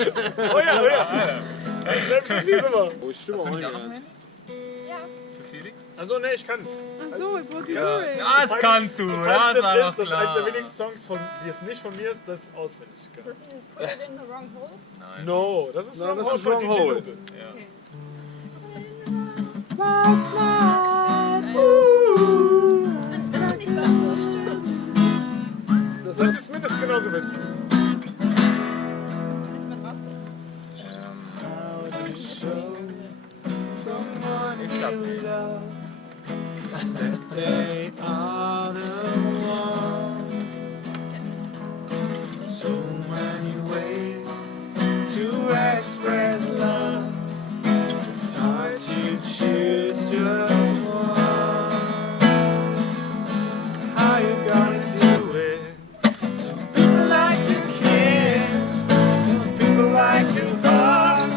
Oh ja, oh ja. Selbst hier immer. Oh, ich stimme auch nicht ganz. Ja. Für Felix? Also ne, ich kann's. Ach so, ich wollte Ja, hören. das kannst du, das Das war ist doch das eines der klar. wenigsten Songs, die es nicht von mir ist, das ich auswendig kann. Ist das dieses Put It in the Wrong Hole? Nein. No, das ist Nein, Wrong das Hole ist von Wrong DJ Hole. Lube. Ja. Okay. Das ist nicht ganz so stimmt. Das ist mindestens genauso witzig. Jetzt mit was? Ich glaub nicht. They are the one. So many ways to express love. It's hard to choose just one. How you gonna do it? Some people like to kiss, some people like to hug.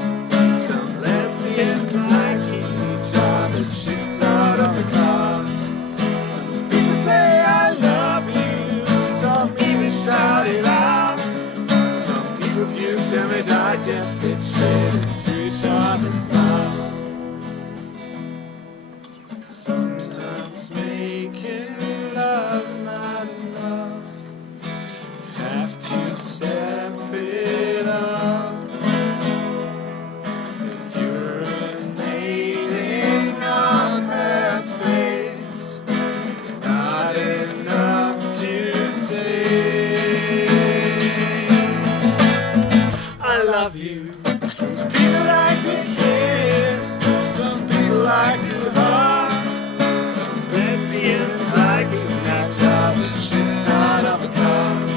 Some lesbians like each other shoots out of the car. Some people say I love you, some even shout it out. Some people puke them and digested shit into each other's mouth. Sometimes making love's not enough. You have to step it up. Urinating on her face. It's not enough to say I love you. Some people like to kiss, some people like to hug. Some lesbians like to match all the shit out of a cup.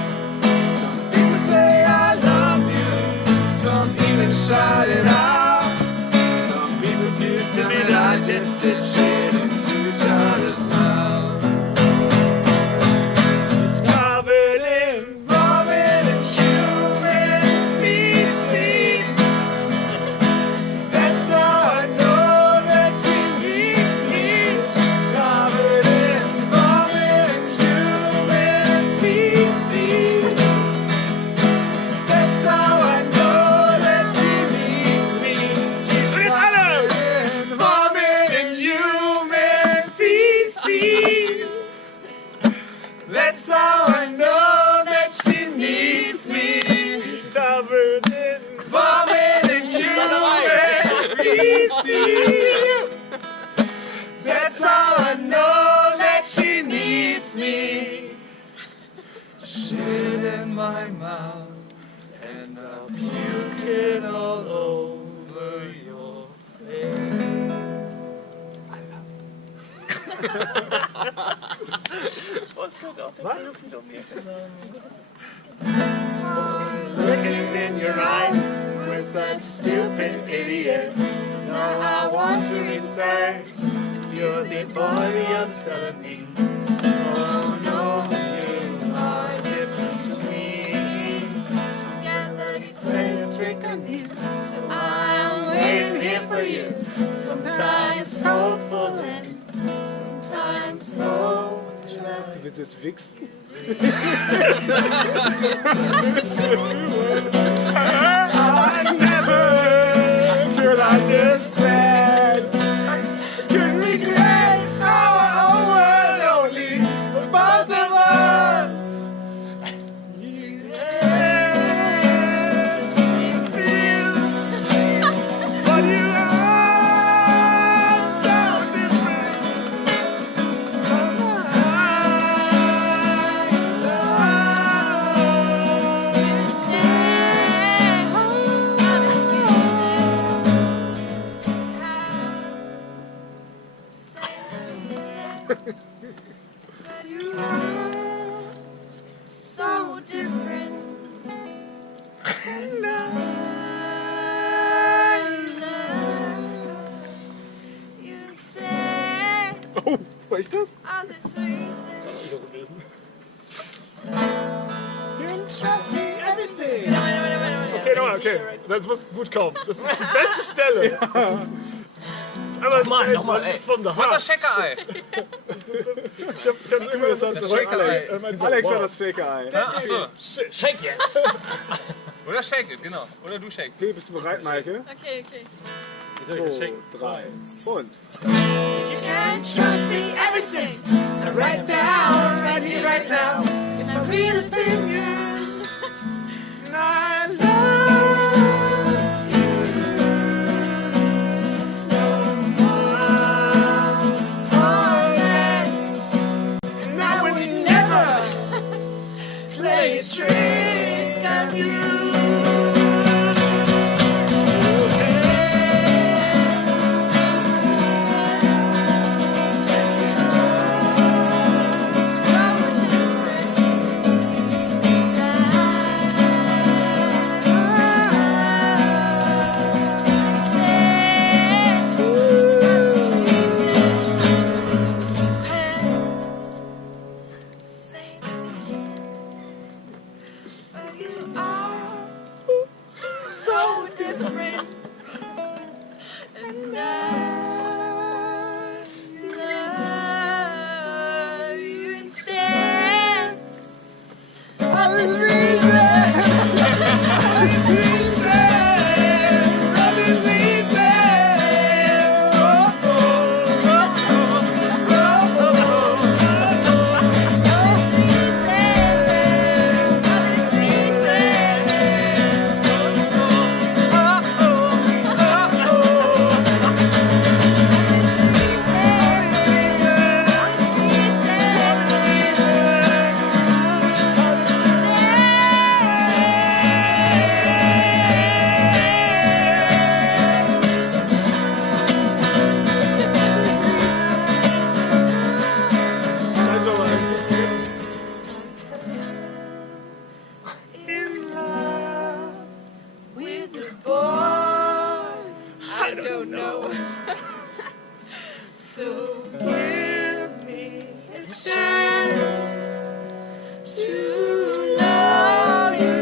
Some people say I love you, some even shout it out. Some people do semi-digested shit into each other's mouth. It's covered in vomit and human feces. That's how I know that she needs me. She's covered in vomit and human feces. That's how I know that she needs me. She's covered in vomit and human feces. That's how I know that she needs me. She's covered in vomit and human feces. That's how I know that she needs me. Shit in my mouth, and I'll puke it all over your face. Was könnte auch der Kilometer sein? Looking in your eyes, we're such a stupid idiot. Now I want to research if you're the boy you're telling me. Oh no, you are different from me. Scared that you Play say a trick on you, so I'm waiting here for you. Sometimes hopeful and sometimes hopeless. Du willst jetzt wichsen? I never could understand. Could regret our own world only for both of us. But you are so different. You are so different. And I love you. Say Oh, war ich das? all this reason. Wieder gewesen. You trust me everything. Okay, nochmal, okay. Das muss gut kommen. Das ist die beste Stelle. Aber es Nochmal, ist, nochmal, das ey. ist von der Was Hand. ist das Scheckerei? Ich hab immer gesagt, so, Alex. Alex hat das Shaker-Ei. Achso. Shake jetzt! Oder shake it, genau. Oder du shake. Okay, bist du bereit, Maike? Okay, okay. Wie soll ich das 2, shaken? 3 und. You can trust me everything. Right now, right here, right now. It's my real opinion. I love you. Oh, yes. And I would never Play a trick on you. So different, and I love you instead of this with the boy, I don't know. So give me a chance to know you.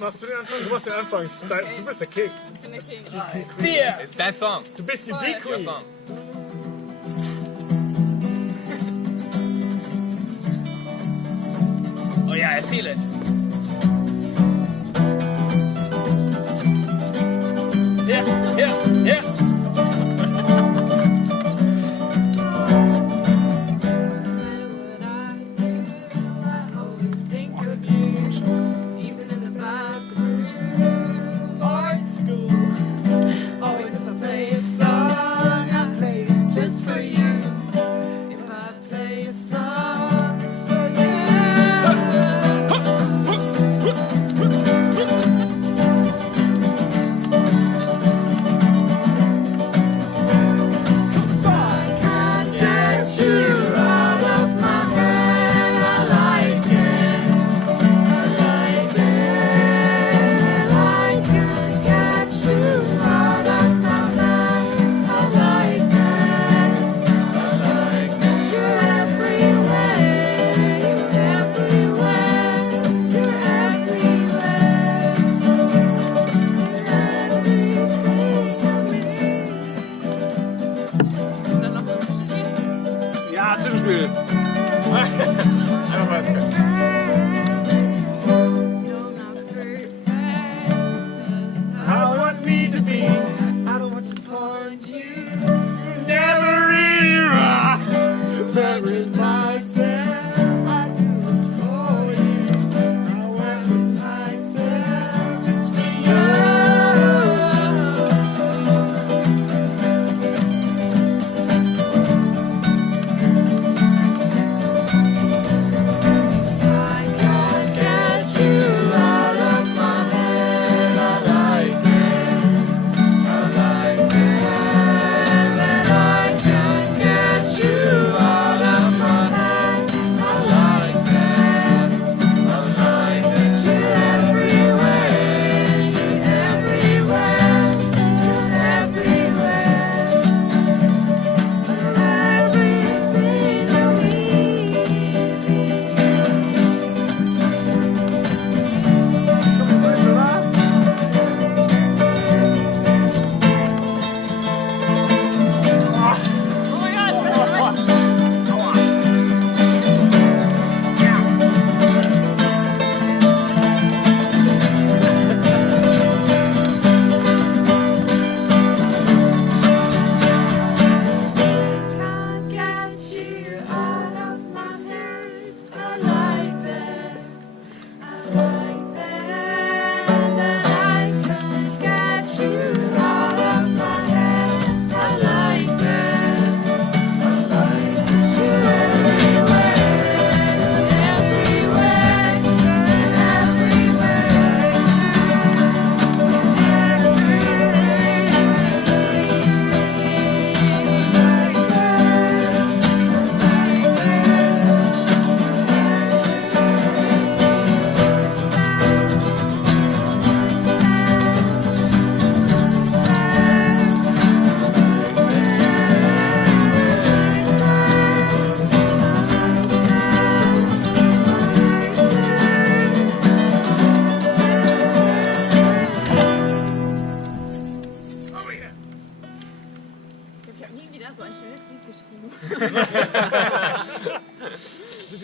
Machst du den Anfang? Du machst den Anfang. Du bist der King. Bier! It's that song. Du bist die Big Your Queen. song. Oh yeah, I feel it. Yeah, yeah, yeah. Ja, Tischspiel. I want me to be. I don't want to point you. Never really right. There is myself. I do it for you. I went with myself just for you.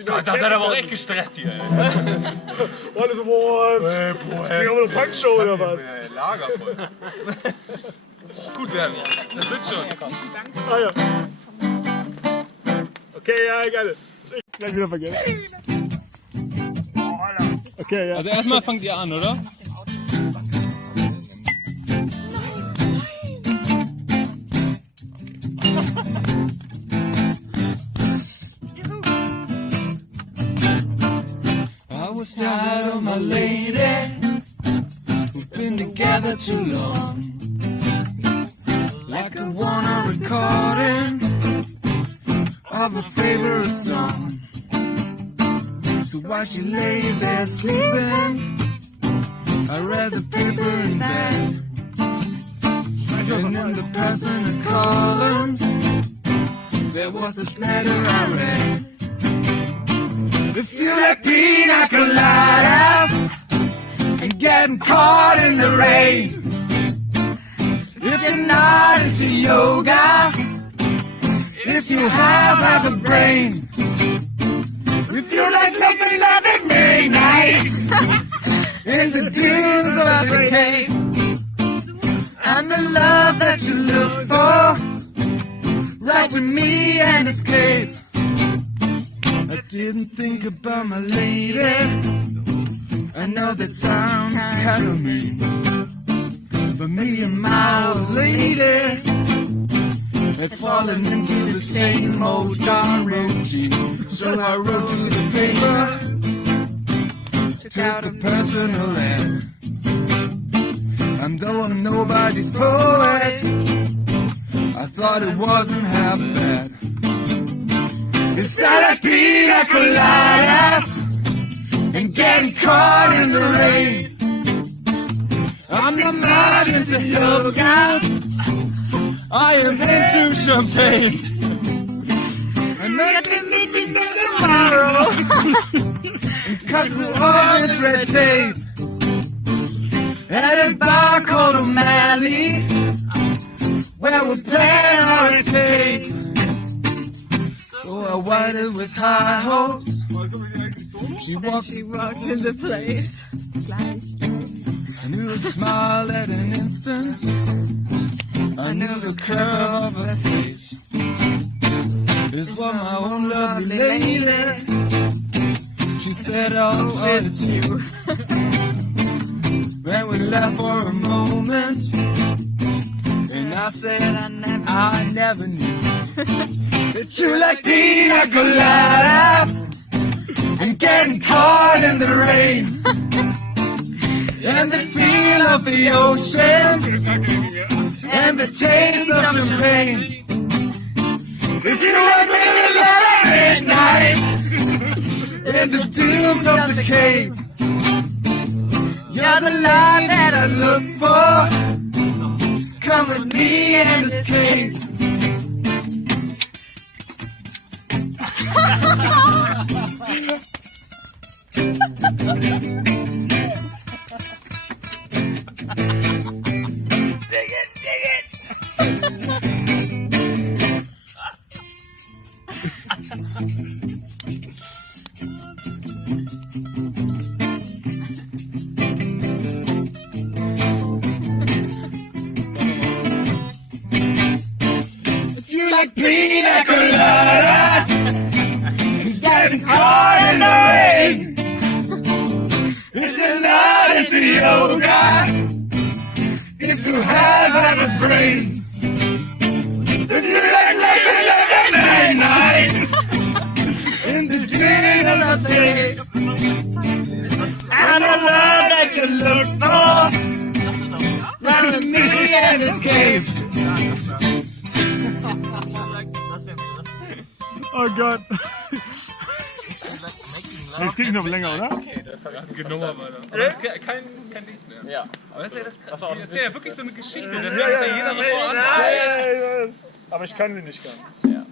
Da seid ihr aber auch echt gestresst hier. Alle so, boah, das ist aber eine Punkshow oder was? Lager voll. Gut werden. Das wird schon. Ah ja. Okay, ja, geil. Ich gleich wieder vergessen. Okay, ja. Also erstmal fangt ihr an, oder? I was tired of my lady. We've been together too long. Like I want a recording of a favorite song. So while she lay there sleeping, I read the paper in bed. And in the person's columns, there was this letter I read. If you like pina coladas and getting caught in the rain, if you're not into yoga, if you have a brain, if you like looking at the midnight in the dunes of the cave, and the love that you look for, right with me and escape. I didn't think about my lady. I know that sounds kind of mean, but me and my old lady had fallen into the same old darn routine. So I wrote to the paper, took out a personal ad. I'm though I'm nobody's poet, I thought it wasn't half bad. Inside a pina coladas and getting caught in the rain. I'm not much into yoga, I am into champagne. I'm making meeting tomorrow and cut through all this red tape. At a bar called O'Malley's, where we're playing our escape. So I waited with high hopes. She walked in the place. I knew her smile at an instant. I knew the curve of her face. This was my own lovely lady. She said, oh, it's you. When we left for a moment, and I said, I never knew that you like pina coladas and getting caught in the rain, and the feel of the ocean and the taste of champagne. If you like me at midnight in the dunes of the cave, you're the light that I look for. Come with me and escape. Dig it, dig it. If you like pina coladas, getting caught in the rain, if you're not into yoga, if you have a brain, if you like living midnight in the dream of the day, and the love that you look for, run with me and escape. Oh Gott. Jetzt krieg ich noch länger, oder? Okay, das ist genommen, Alter. Aber das ist kein Lied mehr. Ja. Aber das ist ja das Krasse. Das ist ja wirklich so eine Geschichte. Das ist ja jeder so voran. Aber ich kann die nicht ganz. Ja.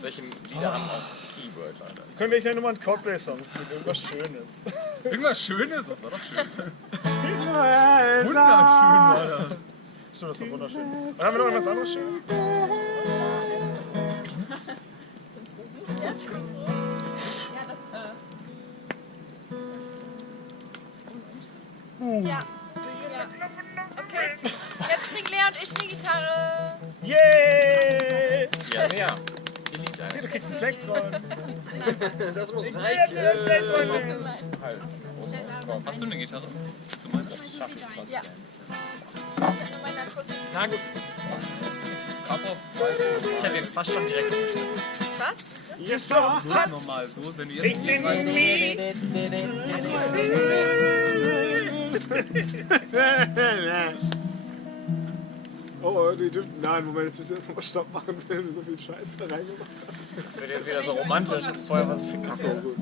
Solche Lieder haben auch Keywörter. Alter. Können wir nicht nochmal einen Coldplay-Song mit irgendwas Schönes? Irgendwas Schönes? Das war doch schön. Wunderschön, Wunderschön, Alter. Stimmt, das ist doch wunderschön. Dann haben wir noch irgendwas anderes Schönes. Ja. Okay, jetzt kriegen Lea und ich die Gitarre. Yeah! Ja, ja. Die liegt Du eigentlich. kriegst einen Fleck dran. Das muss Ja, reichen. der Fleck von dir. Halt. Hast du eine Gitarre? Zu meiner? Ja. Na gut. Aber ich hätte den fast schon direkt. Was? Yes, sir. So ist normal. So, wenn du Ich jetzt bin Oh, die dürfen. Nein, Moment, jetzt müssen wir erstmal Stopp machen, wenn wir so viel Scheiß da reingemacht haben. Das wird jetzt wieder so romantisch. Vorher was ficken. Achso, gut.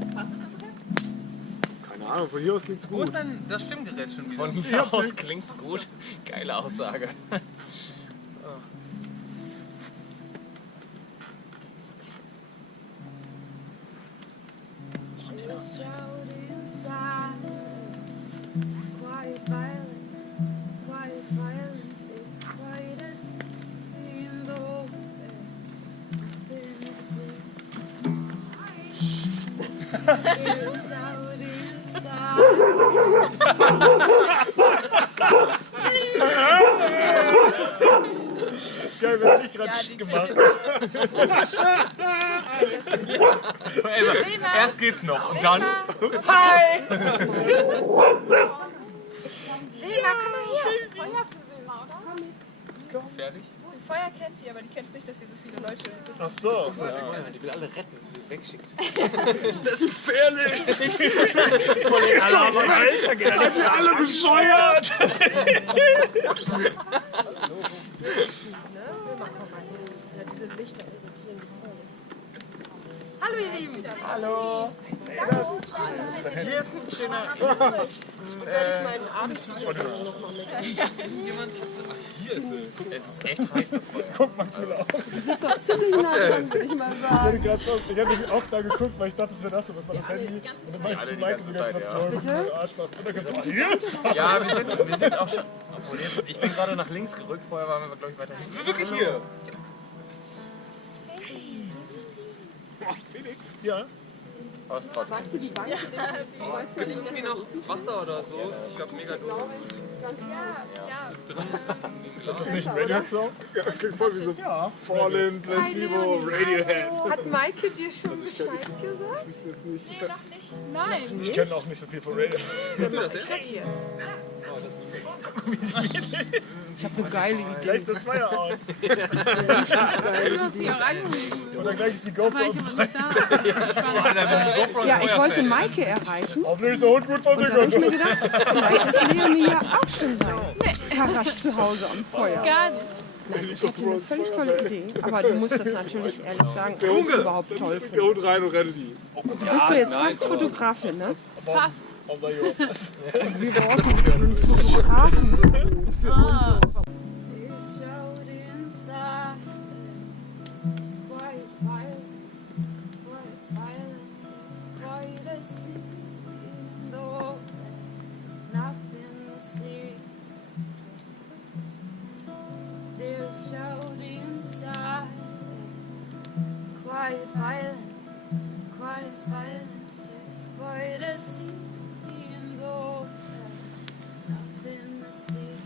Keine Ahnung, von hier aus klingt's Wo gut. ist denn das Stimmgerät schon wieder? Von hier aus klingt's gut. Geile Aussage. Geil, wenn ich gerade gemacht Erst geht's noch und dann. Hi! Wilma, komm mal hier. Feuer für Wilma, oder? Fertig? Feuer kennt sie, aber die kennt nicht, dass hier so viele Leute sind. Ach so. Die will alle retten, die wegschickt. Alter, seid ihr alle bescheuert? Hallo ihr Lieben. Hallo. Hier ist ein schöner. Hier ist es. Es ist echt heiß, das Feuer. Guck mal zu laut. Ziemlich nah dran, würde ich mal sagen. Ich habe nämlich auch da geguckt, weil ich dachte, das wäre das und das war das Handy. Und dann meinte ich zu Maike so ganz Arschloch. Und dann kannst du hier. Ja, wir sind auch schon. Obwohl jetzt, ich bin gerade nach links gerückt, vorher waren wir, glaube ich, weiter hinten. Wirklich hier. Felix, ja. Aber es ist trotzdem. Magst du die Bank? Gibt es irgendwie noch Wasser oder so? Ich glaube, mega doof. Ist das nicht ein Radiohead-Song? Ja, das klingt voll wie so Fallen, Placebo, Radiohead. Hat Maike dir schon Bescheid gesagt? Ich weiß jetzt nicht. Nee, noch nicht. Nein. Ich kenne auch nicht so viel von Radiohead. Ich habe eine geile Idee. Gleich das Feuer aus. Du hast mich auch angerufen. Und dann gleich ist die GoPro. Aber ja, ich wollte Maike erreichen. Hoffentlich ist der Hund gut Und da habe ich mir versichert. gedacht, vielleicht ist Leonie ja auch schon da. Karasch zu Hause am Feuer. Gar nicht. Nein, ich hatte eine völlig tolle Idee. Aber du musst das natürlich ehrlich sagen, ob du es überhaupt toll Der findest. Hund rein und renne die. Bist du jetzt fast Fotografin, ne? Pass. Außer Jonas. Wir brauchen einen Fotografen. Für unsere Quiet violence, quiet violence is quite a scene, though nothing to see.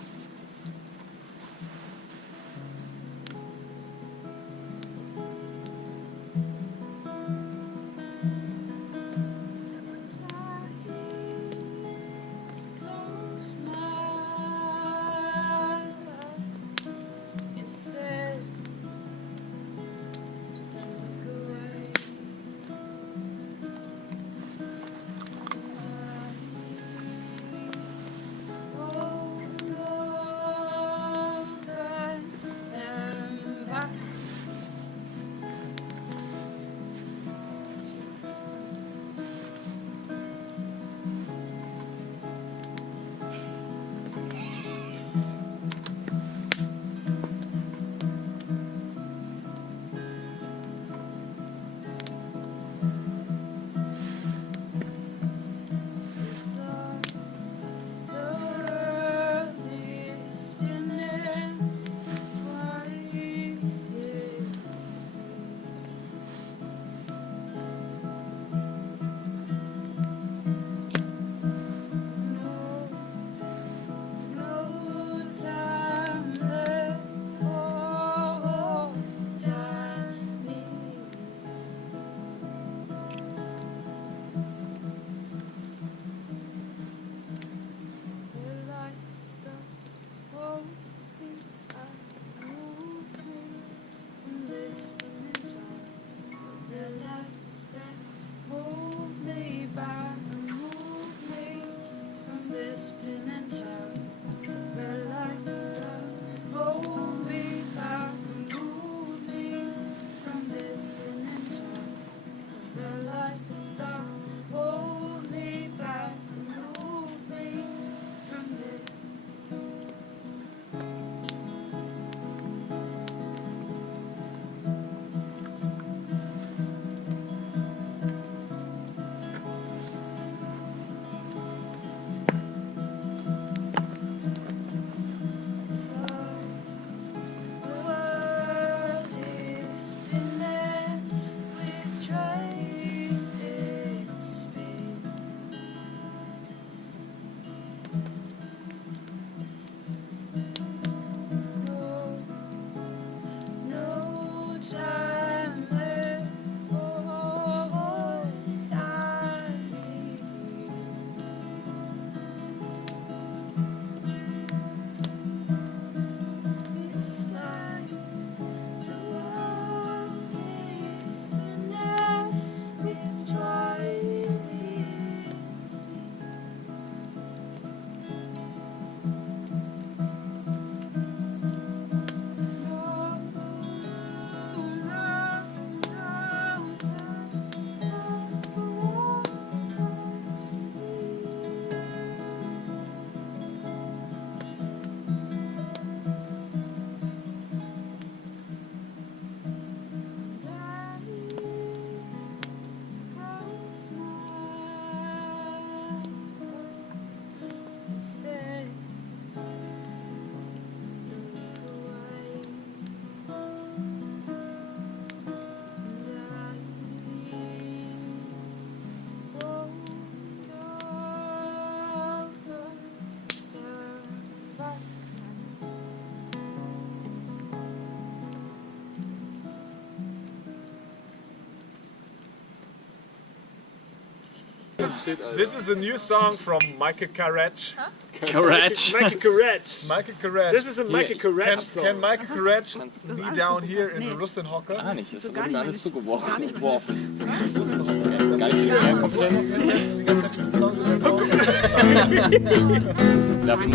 This is a new song from Michael Carrach. Carrach. Michael Carrach. Michael Carrach. This is a Michael Carrach song. Can Michael Carrach be down here in the Russenhocker? Gar nicht, das gar wurde nicht, alles wenn ich- gar nicht, zugeworfen.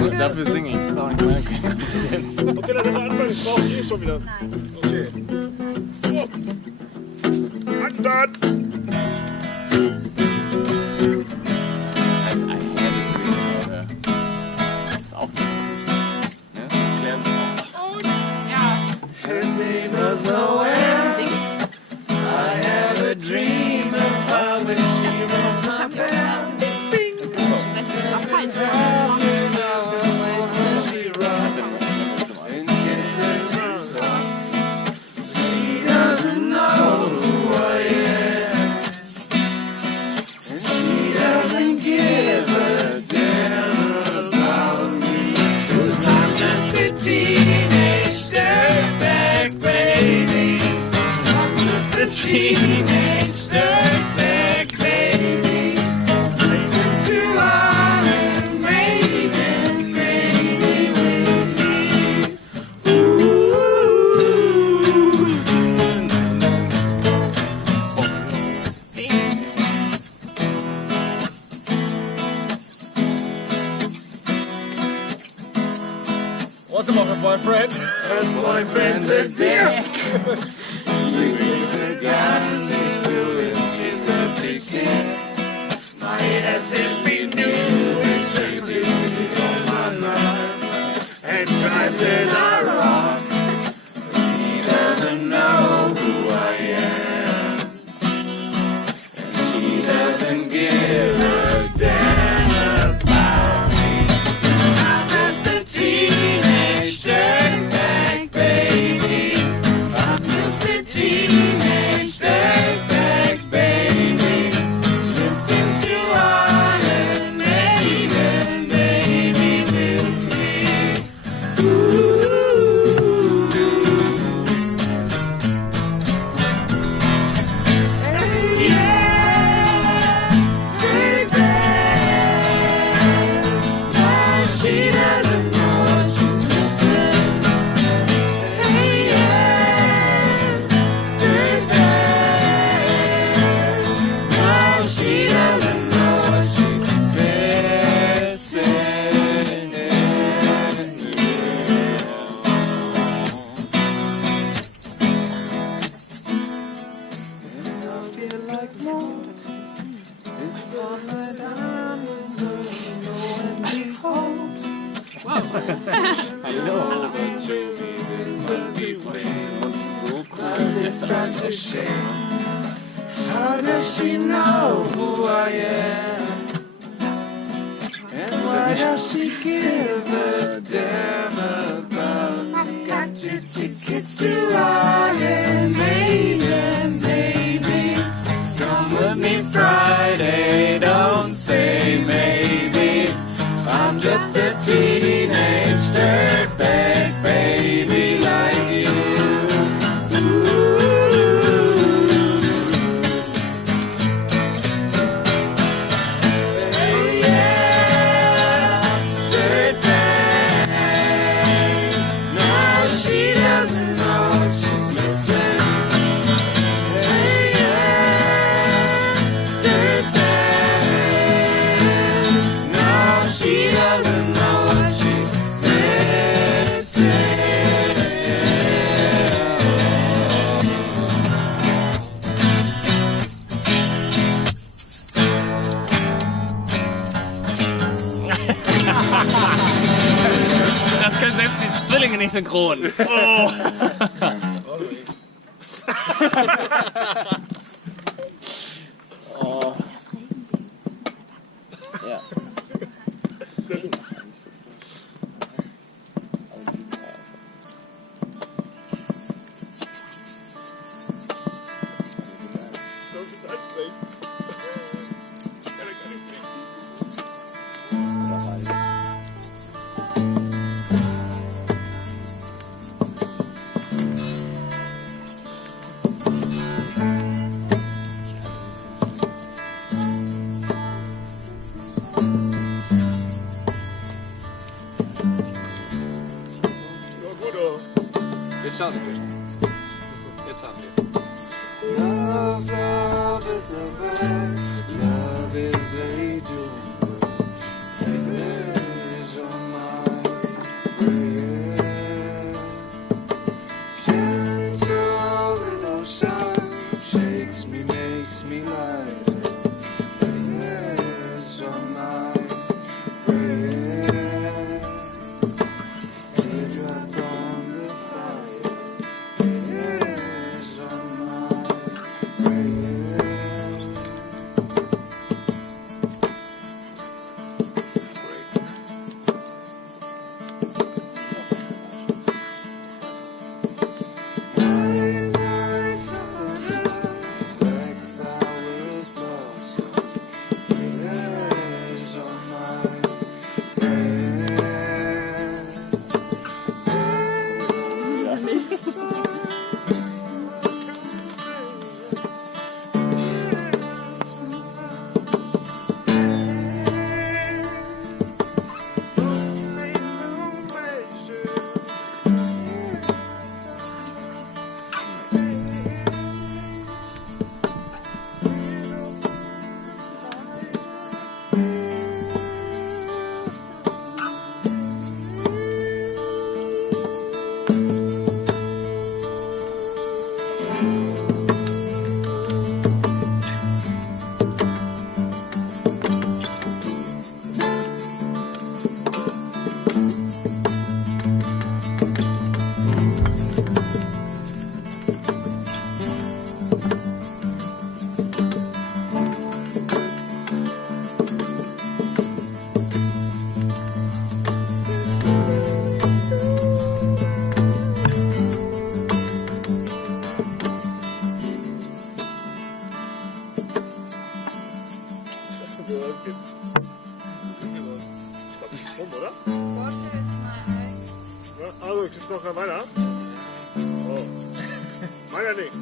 wenn Dafür singe ich. Das ist auch nicht meine Kompetenz. Okay, dann anfangen. Ich brauche die schon wieder. Okay. Anton! I had a dream, oder? Das ist auch nicht. Ne? Klären Sie mal. Her name was Noel. I have a dream about when she was my belle. Vielleicht ist es auch falsch. Wenn man das Song She doesn't know who I am. And she doesn't give a damn about me. 'Cause I'm just a teenage dirtbag baby. I'm just a teenage dirtbag baby. Listen to Iron Maiden, baby, with me. Ooh. What's about my boyfriend? Her boyfriend's a dick. She's a guy, she's fluid, she's a ticket. My ass if he knew it, she'd on my mind. And tries it I rock. He doesn't know who I am. And she doesn't give a damn about me. I'm just a teenage dirtbag baby. I'm just a teenage dirtbag baby. Listen to Iron Maiden, baby, with me. Ooh. Hey, yeah, baby. Now she doesn't know what she's missing. Hey, yeah, baby. Now she doesn't know what she's missing. I feel like more. How does she know who I am? And why does she give a damn about me? Got your tickets to Iron Maiden, baby. Come with me Friday, don't say maybe. I'm just a teenage dirtbag baby like you. Hey, yeah, dirtbag. No, she doesn't know what she's missing. Hey, yeah, dirtbag. No, she doesn't know what she's Das können selbst die Zwillinge nicht synchron. Oh. Oh. Ja. Love is a doom. Fingers on my brain. Gentle little sun shakes me, makes me light. Fingers on my brain. Teardrop on the fire. Fingers on my brain. Also, kriegst du noch weiter? Oh. Meiner nicht.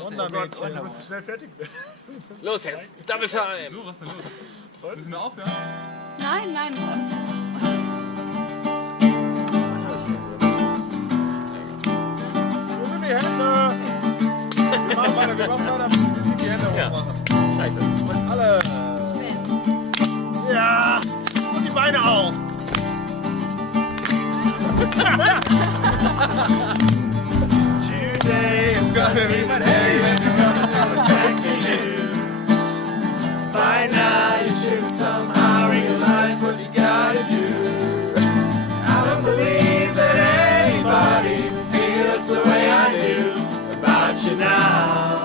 Sondermädchen. Du musst schnell fertig werden. Los jetzt, Double Time! So, was ist denn los? Müssen wir aufhören? Nein, nein. Wo sind die Hände? Wir machen weiter, ein bisschen die Hände hochmachen. Scheiße. Und alle. Ja! Und die Beine auch. Today is gonna be my day when we're gonna come back to you. By now you should somehow realize what you gotta do. I don't believe that anybody feels the way I do about you now.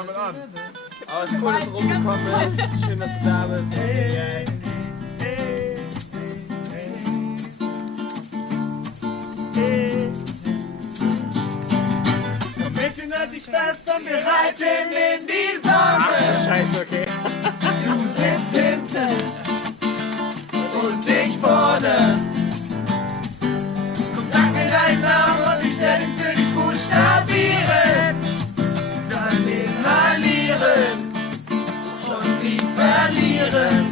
damit an. Aber es ist cool, dass du rumgekommen bist. Schön, dass du da bist. Hey. Mädchen, halt dich fest und wir reiten in die Sonne. Ach, Scheiße, okay. Du sitzt hinten und ich vorne. Komm, sag mir deinen Namen und ich werde ihn für dich buchstabieren. Dann inhalieren und nie verlieren.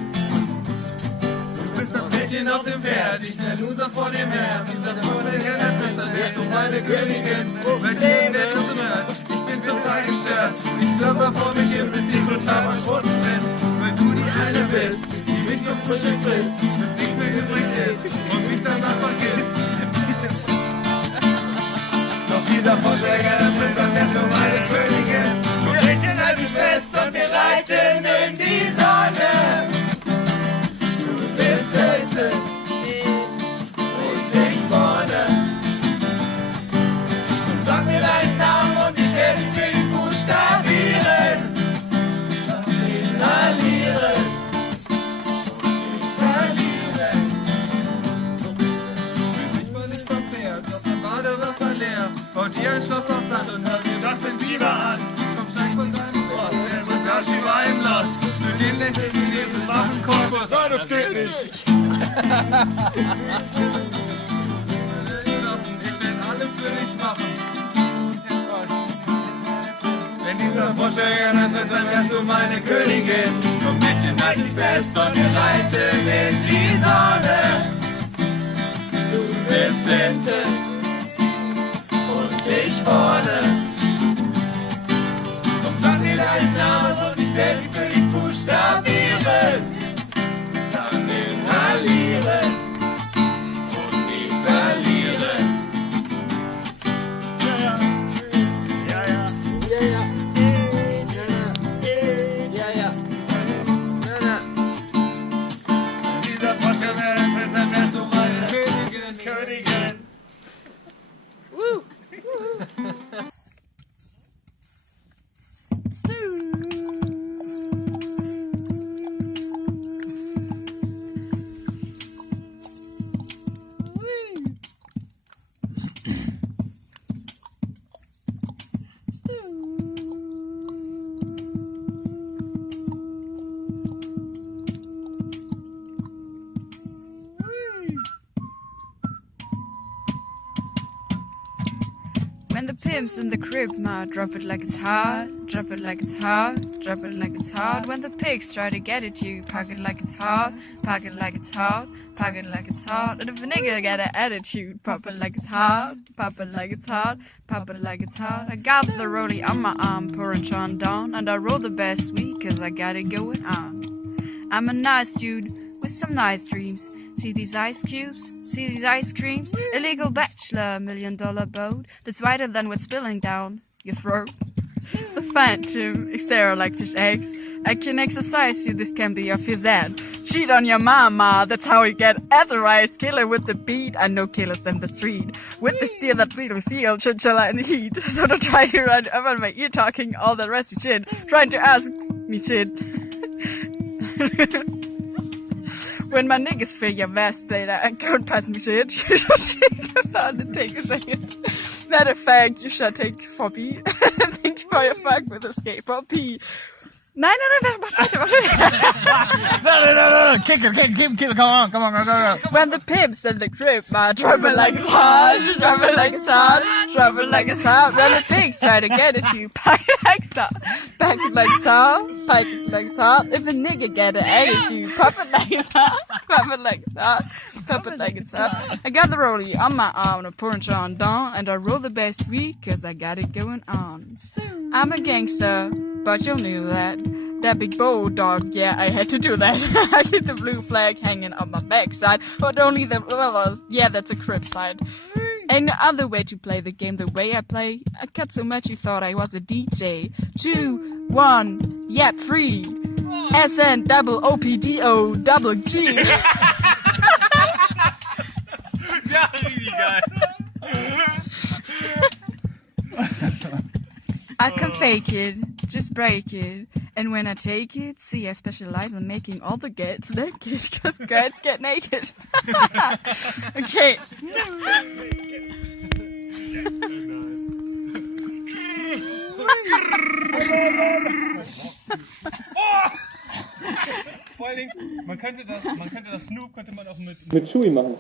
Du bist das Mädchen auf dem Pferd, ich der Loser vor dem Herrn. Dieser Vorteil der Prinzessin, wärst du meine Königin. Weil die Welt so hört, ich bin total gestört. Ich klopper vor mich hin, bis ich total verschwunden bin. Weil du die eine bist, die mich noch frische frisst, bis nichts mehr übrig ist und mich danach vergisst. Doch dieser Vorschläger der Prinzessin, wärst du meine Königin. Und Mädchen, halt dich fest und wir reiten in die Sonne. Du sitzt hinten und ich vorne. Und sag mir deinen Namen und ich werde ihn für dich buchstabieren. Inhalieren und verlieren. Ich bin nicht vom Pferd, aus dem Badewasser leer. Baut dir ein Schloss aus Sand und hört dir Justin Bieber an. Komm, steig von deinem Ross, der Matashi war im Lost. Für den lächeln wir den machen Konkurs. Nein, das geht nicht. Ich werde alles für dich machen. Wenn dieser Vorschläger dann tritt, dann wärst du meine Königin. Komm Mädchen, halt dich fest und wir reiten in die Sonne. Du sitzt hinten und ich vorne. Komm, sag mir deinen Namen und ich werde ihn für dich buchstabieren. Dann inhalieren und nie verlieren. Dieser Forscher wäre der Prinzessin, wärst du meine Königin. When the pimp's in the crib, ma, drop it like it's hot, drop it like it's hot, drop it like it's hot. When the pigs try to get at you, park it like it's hot, park it like it's hot, park it like it's hot. And if a nigga got an attitude, pop it like it's hot, pop it like it's hot, pop it like it's hot. I got the rollie on my arm, pouring Sean down, and I roll the best weed, cause I got it going on. I'm a nice dude with some nice dreams. See these ice cubes? See these ice creams? Illegal bachelor, $1 million boat that's whiter than what's spilling down your throat. The phantom is there like fish eggs. I can exercise you, this can be your phys ed. Cheat on your mama, that's how you get authorized. Killer with the beat, I know killers in the street. With the steel that bleed the field, chinchilla in the heat. So don't try to run over my ear talking all the rest of shit. Trying to ask me shit. When my niggas feel your vest later and can't pass me shit, you should take about and take a second. Matter of fact, you should take for B. Think for your fuck with a skateboard P. Nein, warte. No. Kick it, come on, go. When the pimp's in the crib, ma, drop it like it's hot, drop it like it's hot, drop it like it's hot. When the pigs try to get at you, pack it like it's hot, pack it like it's hot, pack it like it's hot. If a nigga get an attitude, pop it like it's hot, pop it like it's hot, pop it like it's hot. I got the rollie on my arm, and pouring Sean down, and I roll the best weed, cause I got it going on. I'm a gangster, but you knew that. That big bow dog, yeah, I had to do that. I get the blue flag hanging on my backside, but only the, yeah, that's a crib side. Ain't no other way to play the game the way I play. I cut so much you thought I was a DJ. 2, 1, yep, 3. SN, double OPDO, double G. Ja, richtig geil. I can fake it. just break it. And when I take it, see, I specialize in making all the gals naked, cause girls get naked. Okay. Vor allen Dingen, man könnte das Snoop könnte man auch mit Chewie machen.